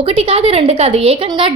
ఒకటి కాదు, రెండు కాదు, ఏకంగా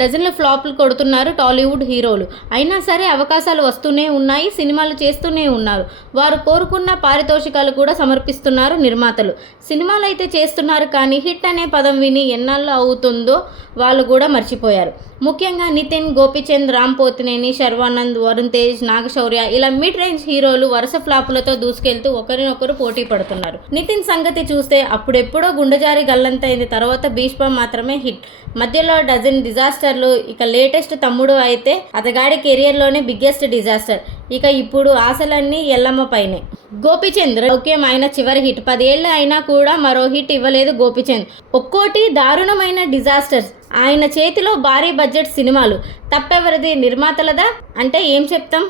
డజన్ల ఫ్లాప్లు కొడుతున్నారు టాలీవుడ్ హీరోలు. అయినా సరే అవకాశాలు వస్తూనే ఉన్నాయి, సినిమాలు చేస్తూనే ఉన్నారు. వారు కోరుకున్న పారితోషికాలు కూడా సమర్పిస్తున్నారు నిర్మాతలు. సినిమాలు అయితే చేస్తున్నారు, కానీ హిట్ అనే పదం విని ఎన్నాళ్ళు అవుతుందో వాళ్ళు కూడా మర్చిపోయారు. ముఖ్యంగా నితిన్, గోపీచంద్, రామ్ పోతినేని, శర్వానంద్, వరుణ్ తేజ్, నాగశౌర్య ఇలా మిడ్ రేంజ్ హీరోలు వరుస ఫ్లాపులతో దూసుకెళ్తూ ఒకరినొకరు పోటీ పడుతున్నారు. నితిన్ సంగతి చూస్తే అప్పుడెప్పుడో గుండెజారి గల్లంతైంది, తర్వాత భీష్మ మాత్రమే హిట్. మధ్యలో డజన్ డిజాస్టర్లు. ఇక లేటెస్ట్ తమ్ముడు అయితే అతగాడి కెరియర్లోనే బిగ్గెస్ట్ డిజాస్టర్. ఇక ఇప్పుడు ఆశలన్నీ ఎల్లమ్మ పైనే. గోపీచంద్ ఓకేం ఆయన చివరి హిట్. 10 ఏళ్ళు అయినా కూడా మరో హిట్ ఇవ్వలేదు గోపీచంద్. ఒక్కోటి దారుణమైన డిజాస్టర్స్. ఆయన చేతిలో భారీ బడ్జెట్ సినిమాలు. తప్పెవరిది? నిర్మాతలదా అంటే ఏం చెప్తాం.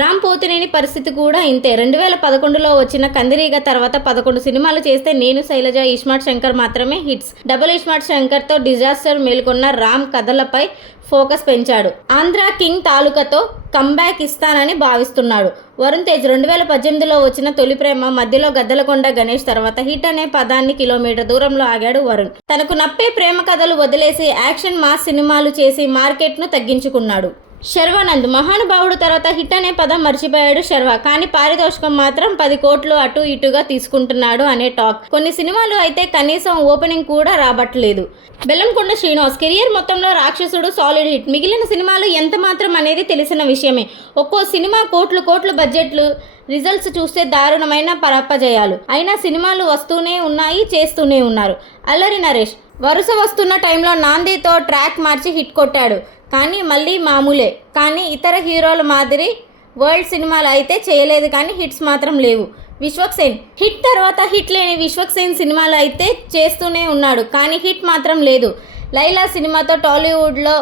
రామ్ పోతినేని పరిస్థితి కూడా ఇంతే. 2011లో వచ్చిన కందిరీగ తర్వాత 11 సినిమాలు చేస్తే నేను, శైలజ, ఇస్మార్ట్ శంకర్ మాత్రమే హిట్స్. డబుల్ ఇస్మార్ట్ శంకర్తో డిజాస్టర్ మేల్కొన్న రామ్ కథలపై ఫోకస్ పెంచాడు. ఆంధ్ర కింగ్ తాలూకాతో కంబ్యాక్ ఇస్తానని భావిస్తున్నాడు. వరుణ్ తేజ్ 2018లో వచ్చిన తొలి ప్రేమ, మధ్యలో గద్దలకొండ గణేష్ తర్వాత హిట్ అనే పదాన్ని కిలోమీటర్ దూరంలో ఆగాడు వరుణ్. తనకు నప్పే ప్రేమ కథలు వదిలేసి యాక్షన్ మాస్ సినిమాలు చేసి మార్కెట్ను తగ్గించుకున్నాడు. శర్వానంద్ మహానుభావుడు తర్వాత హిట్ అనే పదం మర్చిపోయాడు శర్వ. కానీ పారితోషికం మాత్రం 10 కోట్లు అటు ఇటుగా తీసుకుంటున్నాడు అనే టాక్. కొన్ని సినిమాలు అయితే కనీసం ఓపెనింగ్ కూడా రాబట్టలేదు. బెల్లంకొండ శ్రీనివాస్ కెరియర్ మొత్తంలో రాక్షసుడు సాలిడ్ హిట్. మిగిలిన సినిమాలు ఎంత మాత్రం అనేది తెలిసిన విషయమే. ఒక్కో సినిమా కోట్లు బడ్జెట్లు, రిజల్ట్స్ చూస్తే దారుణమైన పరాపజయాలు. అయినా సినిమాలు వస్తూనే ఉన్నాయి, చేస్తూనే ఉన్నారు. అల్లరి నరేష్ వరుస వస్తున్న టైంలో నాందితో ట్రాక్ మార్చి హిట్ కొట్టాడు, కానీ మళ్ళీ మామూలే. కానీ ఇతర హీరోల మాదిరి వరల్డ్ సినిమాలు అయితే చేయలేదు, కానీ హిట్స్ మాత్రం లేవు. విశ్వక్ సేన్ హిట్ తర్వాత హిట్ లేని విశ్వక్ సేన్ సినిమాలు అయితే చేస్తూనే ఉన్నాడు, కానీ హిట్ మాత్రం లేదు. లైలా సినిమాతో టాలీవుడ్లో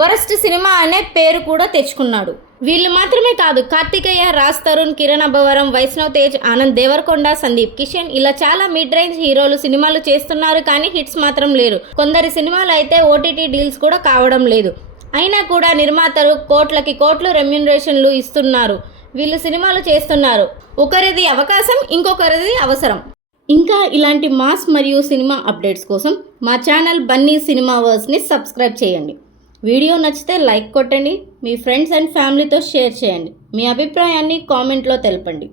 వరస్ట్ సినిమా అనే పేరు కూడా తెచ్చుకున్నాడు. వీళ్ళు మాత్రమే కాదు, కార్తికేయ, రాజ్ తరుణ్, కిరణ్ అబ్బవరం, వైష్ణవ్ తేజ్, ఆనంద్ దేవరకొండ, సందీప్ కిషన్ ఇలా చాలా మిడ్ రేంజ్ హీరోలు సినిమాలు చేస్తున్నారు, కానీ హిట్స్ మాత్రం లేరు. కొందరి సినిమాలు అయితే ఓటీటీ డీల్స్ కూడా కావడం లేదు. అయినా కూడా నిర్మాతలు కోట్లు రెమ్యూనరేషన్లు ఇస్తున్నారు. వీళ్ళు సినిమాలు చేస్తున్నారు. ఒకరిది అవకాశం, ఇంకొకరిది అవసరం. ఇంకా ఇలాంటి మాస్ మరియు సినిమా అప్డేట్స్ కోసం మా ఛానల్ బన్నీ సినిమా వర్స్ని సబ్స్క్రైబ్ చేయండి. వీడియో నచ్చితే లైక్ కొట్టండి, మీ ఫ్రెండ్స్ అండ్ ఫ్యామిలీతో షేర్ చేయండి. మీ అభిప్రాయాన్ని కామెంట్లో తెలపండి.